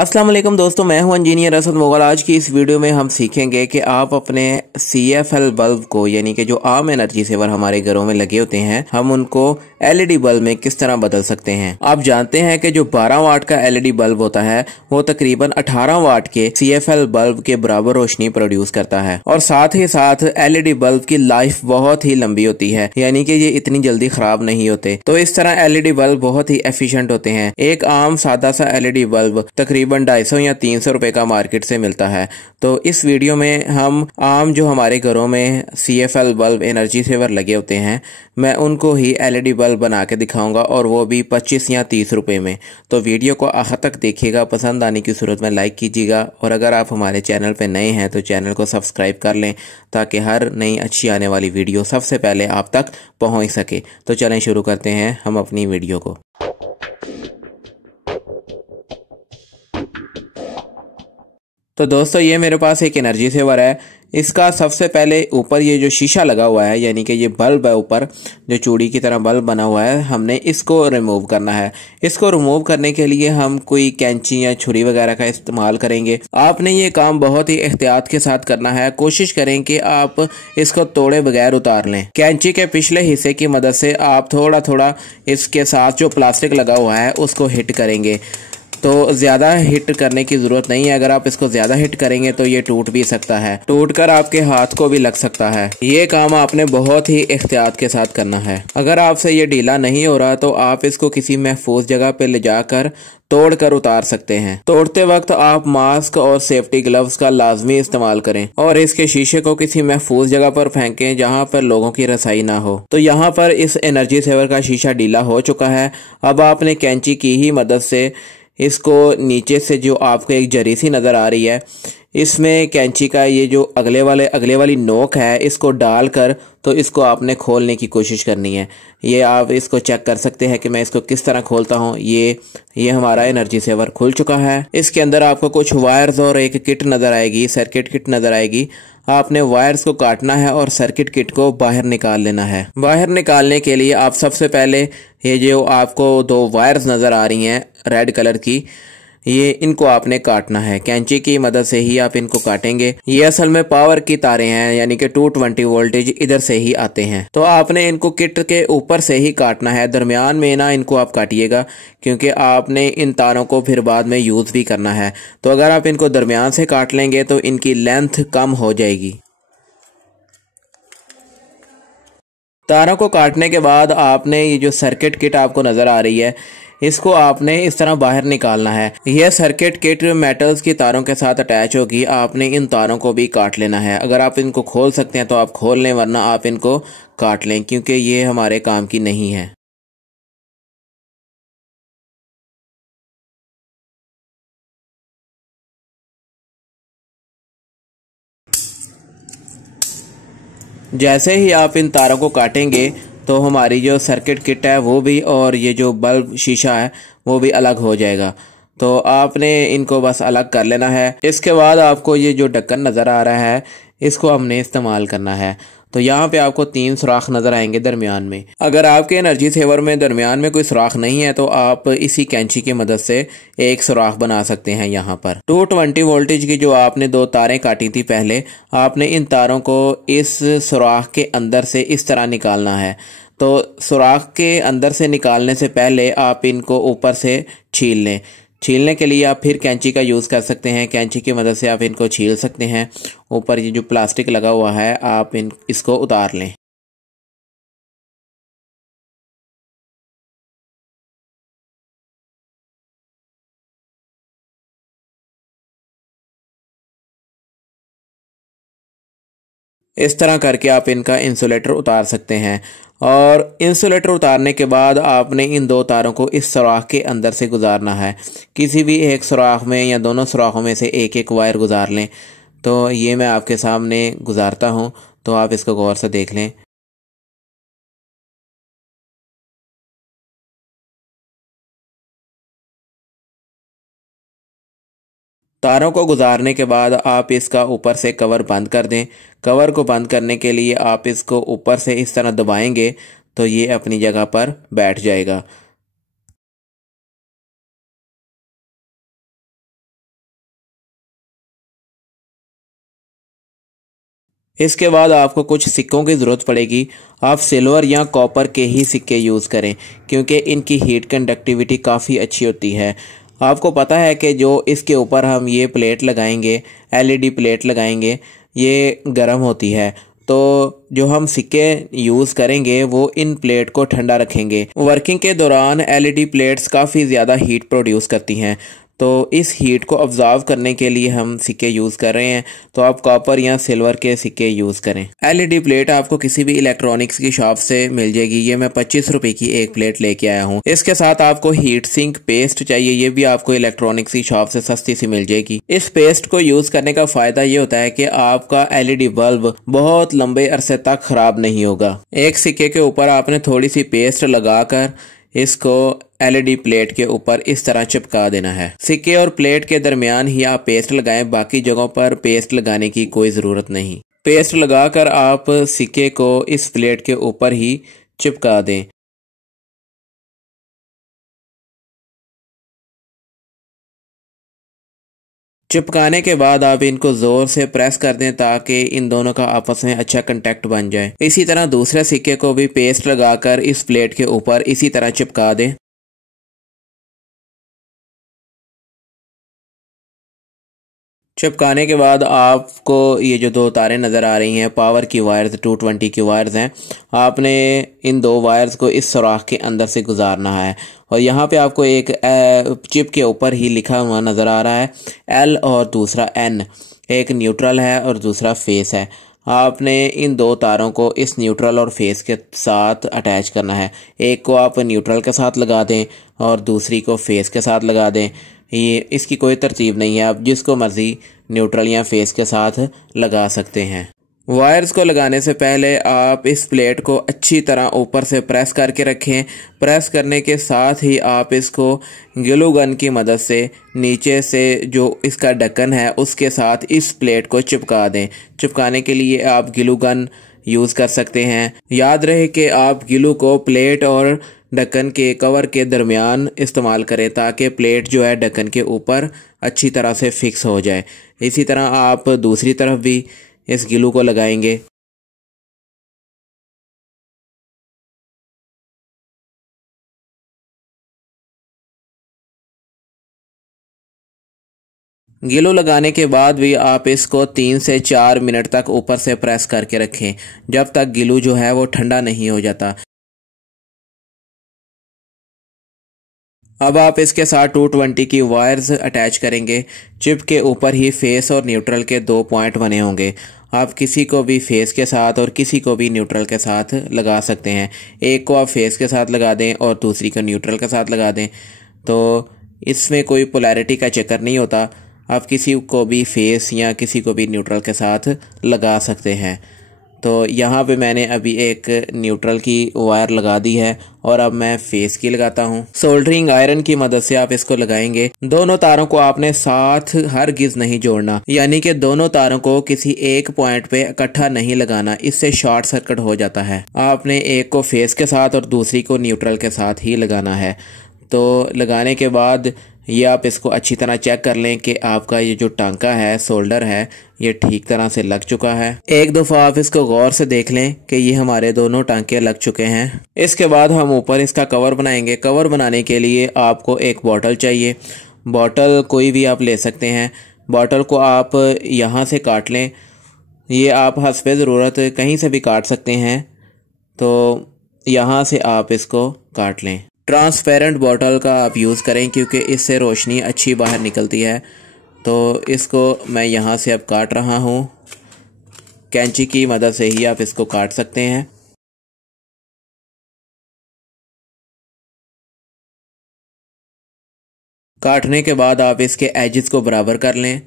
अस्सलाम वालेकुम दोस्तों, मैं हूं इंजीनियर असद मुगल। आज की इस वीडियो में हम सीखेंगे कि आप अपने CFL बल्ब को, यानी कि जो आम एनर्जी सेवर हमारे घरों में लगे होते हैं, हम उनको LED बल्ब में किस तरह बदल सकते हैं। आप जानते हैं कि जो 12 वाट का LED बल्ब होता है वो तकरीबन 18 वाट के CFL बल्ब के बराबर रोशनी प्रोड्यूस करता है, और साथ ही साथ LED बल्ब की लाइफ बहुत ही लंबी होती है, यानी कि ये इतनी जल्दी खराब नहीं होते। तो इस तरह LED बल्ब बहुत ही एफिशिएंट होते हैं। एक आम सादा सा LED बल्ब तकरीबन 250 या 300 रुपए का मार्केट से मिलता है। तो इस वीडियो में हम आम जो हमारे घरों में CFL बल्ब एनर्जी सेवर लगे होते हैं, मैं उनको ही LED बल्ब बना के दिखाऊंगा, और वो भी 25 या 30 रुपए में। तो वीडियो को आखिर तक देखिएगा, पसंद आने की सूरत में लाइक कीजिएगा, और अगर आप हमारे चैनल पर नए हैं तो चैनल को सब्सक्राइब कर लें ताकि हर नई अच्छी आने वाली वीडियो सबसे पहले आप तक पहुंच सके। तो चलें शुरू करते हैं हम अपनी वीडियो को। तो दोस्तों, ये मेरे पास एक एनर्जी सेवर है। इसका सबसे पहले ऊपर ये जो शीशा लगा हुआ है, यानी कि ये बल्ब है ऊपर जो चूड़ी की तरह बल्ब बना हुआ है, हमने इसको रिमूव करना है। इसको रिमूव करने के लिए हम कोई कैंची या छुरी वगैरह का इस्तेमाल करेंगे। आपने ये काम बहुत ही एहतियात के साथ करना है। कोशिश करें कि आप इसको तोड़े बगैर उतार लें। कैंची के पिछले हिस्से की मदद से आप थोड़ा थोड़ा इसके साथ जो प्लास्टिक लगा हुआ है उसको हिट करेंगे। तो ज़्यादा हिट करने की ज़रूरत नहीं है। अगर आप इसको ज़्यादा हिट करेंगे तो ये टूट भी सकता है, टूट कर आपके हाथ को भी लग सकता है। ये काम आपने बहुत ही एहतियात के साथ करना है। अगर आपसे ये ढीला नहीं हो रहा तो आप इसको किसी महफूज जगह पे ले जाकर तोड़ कर उतार सकते हैं। तोड़ते वक्त आप मास्क और सेफ्टी ग्लव्स का लाजमी इस्तेमाल करें, और इसके शीशे को किसी महफूज जगह पर फेंकें जहां पर लोगों की रसाई ना हो। तो यहाँ पर इस एनर्जी सेवर का शीशा ढीला हो चुका है। अब आपने कैंची की ही मदद से इसको नीचे से, जो आपको एक जरी सी नज़र आ रही है, इसमें कैंची का ये जो अगले वाली नोक है, इसको डालकर तो इसको आपने खोलने की कोशिश करनी है। ये आप इसको चेक कर सकते हैं कि मैं इसको किस तरह खोलता हूँ। ये हमारा एनर्जी सेवर खुल चुका है। इसके अंदर आपको कुछ वायर्स और एक किट नज़र आएगी, सर्किट किट नज़र आएगी। आपने वायर्स को काटना है और सर्किट किट को बाहर निकाल लेना है। बाहर निकालने के लिए आप सबसे पहले ये जो आपको 2 वायर्स नज़र आ रही हैं रेड कलर की, इनको आपने काटना है। कैंची की मदद से ही आप इनको काटेंगे। ये असल में पावर की तारें हैं, यानी कि 220 वोल्टेज इधर से ही आते हैं। तो आपने इनको किट के ऊपर से ही काटना है, दरमियान में ना इनको आप काटिएगा, क्योंकि आपने इन तारों को फिर बाद में यूज भी करना है। तो अगर आप इनको दरमियान से काट लेंगे तो इनकी लेंथ कम हो जाएगी। तारों को काटने के बाद आपने ये जो सर्किट किट आपको नज़र आ रही है, इसको आपने इस तरह बाहर निकालना है। यह सर्किट किट मेटल्स की तारों के साथ अटैच होगी। आपने इन तारों को भी काट लेना है। अगर आप इनको खोल सकते हैं तो आप खोल लें, वरना आप इनको काट लें, क्योंकि ये हमारे काम की नहीं है। जैसे ही आप इन तारों को काटेंगे तो हमारी जो सर्किट किट है वो भी, और ये जो बल्ब शीशा है वो भी अलग हो जाएगा। तो आपने इनको बस अलग कर लेना है। इसके बाद आपको ये जो ढक्कन नज़र आ रहा है, इसको हमने इस्तेमाल करना है। तो यहाँ पे आपको 3 सुराख नज़र आएंगे दरमियान में। अगर आपके एनर्जी सेवर में दरमियान में कोई सुराख नहीं है तो आप इसी कैंची की मदद से एक सुराख बना सकते हैं। यहाँ पर 220 वोल्टेज की जो आपने 2 तारें काटी थी पहले, आपने इन तारों को इस सुराख के अंदर से इस तरह निकालना है। तो सुराख के अंदर से निकालने से पहले आप इनको ऊपर से छील लें। छीलने के लिए आप फिर कैंची का यूज़ कर सकते हैं। कैंची की मदद से आप इनको छील सकते हैं। ऊपर ये जो प्लास्टिक लगा हुआ है, आप इसको उतार लें। इस तरह करके आप इनका इंसुलेटर उतार सकते हैं। और इंसुलेटर उतारने के बाद आपने इन 2 तारों को इस सुराख के अंदर से गुजारना है। किसी भी एक सुराख में या दोनों सुराखों में से एक एक वायर गुजार लें। तो ये मैं आपके सामने गुजारता हूँ, तो आप इसको गौर से देख लें। तारों को गुजारने के बाद आप इसका ऊपर से कवर बंद कर दें। कवर को बंद करने के लिए आप इसको ऊपर से इस तरह दबाएंगे तो ये अपनी जगह पर बैठ जाएगा। इसके बाद आपको कुछ सिक्कों की ज़रूरत पड़ेगी। आप सिल्वर या कॉपर के ही सिक्के यूज़ करें क्योंकि इनकी हीट कंडक्टिविटी काफ़ी अच्छी होती है। आपको पता है कि जो इसके ऊपर हम ये प्लेट लगाएंगे, एलईडी प्लेट लगाएंगे, ये गर्म होती है, तो जो हम सिक्के यूज़ करेंगे वो इन प्लेट को ठंडा रखेंगे। वर्किंग के दौरान एलईडी प्लेट्स काफ़ी ज़्यादा हीट प्रोड्यूस करती हैं, तो इस हीट को ऑब्जर्व करने के लिए हम सिक्के यूज़ कर रहे हैं, तो आप कॉपर या सिल्वर के सिक्के यूज़ करें। एलईडी प्लेट आपको किसी भी इलेक्ट्रॉनिक्स की शॉप से मिल जाएगी। ये मैं 25 रुपए की एक प्लेट लेके आया हूँ। इसके साथ आपको हीट सिंक पेस्ट चाहिए, ये भी आपको इलेक्ट्रॉनिक्स की शॉप से सस्ती सी मिल जाएगी। इस पेस्ट को यूज़ करने का फ़ायदा ये होता है कि आपका एलईडी बल्ब बहुत लंबे अरसे तक ख़राब नहीं होगा। एक सिक्के के ऊपर आपने थोड़ी सी पेस्ट लगाकर इसको एलईडी प्लेट के ऊपर इस तरह चिपका देना है। सिक्के और प्लेट के दरमियान ही आप पेस्ट लगाएं, बाकी जगहों पर पेस्ट लगाने की कोई ज़रूरत नहीं। पेस्ट लगाकर आप सिक्के को इस प्लेट के ऊपर ही चिपका दें। चिपकाने के बाद आप इनको ज़ोर से प्रेस कर दें ताकि इन दोनों का आपस में अच्छा कांटेक्ट बन जाए। इसी तरह दूसरे सिक्के को भी पेस्ट लगाकर इस प्लेट के ऊपर इसी तरह चिपका दें। चिपकाने के बाद आपको ये जो दो तारें नज़र आ रही हैं, पावर की वायर्स 220 की वायर्स हैं, आपने इन दो वायर्स को इस सुराख के अंदर से गुजारना है। और यहाँ पे आपको एक चिप के ऊपर ही लिखा हुआ नज़र आ रहा है L और दूसरा N, एक न्यूट्रल है और दूसरा फेस है। आपने इन दो तारों को इस न्यूट्रल और फेस के साथ अटैच करना है। एक को आप न्यूट्रल के साथ लगा दें और दूसरी को फेस के साथ लगा दें। ये इसकी कोई तरतीब नहीं है, आप जिसको मर्ज़ी न्यूट्रल या फेस के साथ लगा सकते हैं। वायर्स को लगाने से पहले आप इस प्लेट को अच्छी तरह ऊपर से प्रेस करके रखें। प्रेस करने के साथ ही आप इसको ग्लू गन की मदद से नीचे से जो इसका ढक्कन है उसके साथ इस प्लेट को चिपका दें। चिपकाने के लिए आप ग्लू गन यूज़ कर सकते हैं। याद रहे कि आप ग्लू को प्लेट और ढक्कन के कवर के दरमियान इस्तेमाल करें ताकि प्लेट जो है ढक्कन के ऊपर अच्छी तरह से फिक्स हो जाए। इसी तरह आप दूसरी तरफ भी इस ग्लू को लगाएंगे। ग्लू लगाने के बाद भी आप इसको 3 से 4 मिनट तक ऊपर से प्रेस करके रखें जब तक ग्लू जो है वो ठंडा नहीं हो जाता। अब आप इसके साथ 220 की वायर्स अटैच करेंगे। चिप के ऊपर ही फेस और न्यूट्रल के 2 पॉइंट बने होंगे। आप किसी को भी फेस के साथ और किसी को भी न्यूट्रल के साथ लगा सकते हैं। एक को आप फेस के साथ लगा दें और दूसरी को न्यूट्रल के साथ लगा दें, तो इसमें कोई पोलैरिटी का चक्कर नहीं होता। आप किसी को भी फेस या किसी को भी न्यूट्रल के साथ लगा सकते हैं। तो यहाँ पे मैंने अभी एक न्यूट्रल की वायर लगा दी है और अब मैं फेस की लगाता हूँ। सोल्डरिंग आयरन की मदद से आप इसको लगाएंगे। दोनों तारों को आपने साथ हरगिज नहीं जोड़ना, यानी कि दोनों तारों को किसी एक पॉइंट पे इकट्ठा नहीं लगाना, इससे शॉर्ट सर्किट हो जाता है। आपने एक को फेस के साथ और दूसरी को न्यूट्रल के साथ ही लगाना है। तो लगाने के बाद ये आप इसको अच्छी तरह चेक कर लें कि आपका ये जो टांका है, सोल्डर है, ये ठीक तरह से लग चुका है। एक दफ़ा आप इसको गौर से देख लें कि ये हमारे दोनों टांके लग चुके हैं। इसके बाद हम ऊपर इसका कवर बनाएंगे। कवर बनाने के लिए आपको एक बॉटल चाहिए। बॉटल कोई भी आप ले सकते हैं। बॉटल को आप यहाँ से काट लें। ये आप हस्बे ज़रूरत कहीं से भी काट सकते हैं, तो यहाँ से आप इसको काट लें। ट्रांसपेरेंट बॉटल का आप यूज़ करें क्योंकि इससे रोशनी अच्छी बाहर निकलती है। तो इसको मैं यहाँ से अब काट रहा हूँ। कैंची की मदद से ही आप इसको काट सकते हैं। काटने के बाद आप इसके एजेस को बराबर कर लें।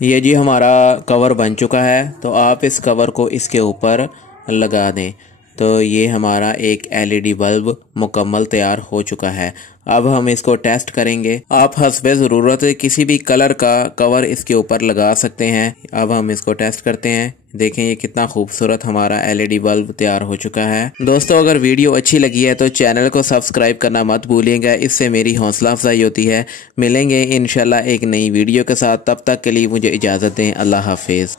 ये जी हमारा कवर बन चुका है, तो आप इस कवर को इसके ऊपर लगा दें। तो ये हमारा एक एलईडी बल्ब मुकम्मल तैयार हो चुका है। अब हम इसको टेस्ट करेंगे। आप हस्बे ज़रूरत किसी भी कलर का कवर इसके ऊपर लगा सकते हैं। अब हम इसको टेस्ट करते हैं। देखें ये कितना खूबसूरत हमारा एलईडी बल्ब तैयार हो चुका है। दोस्तों, अगर वीडियो अच्छी लगी है तो चैनल को सब्सक्राइब करना मत भूलिएगा, इससे मेरी हौसला अफजाई होती है। मिलेंगे इंशाल्लाह एक नई वीडियो के साथ, तब तक के लिए मुझे इजाज़त दें। अल्लाह हाफिज़।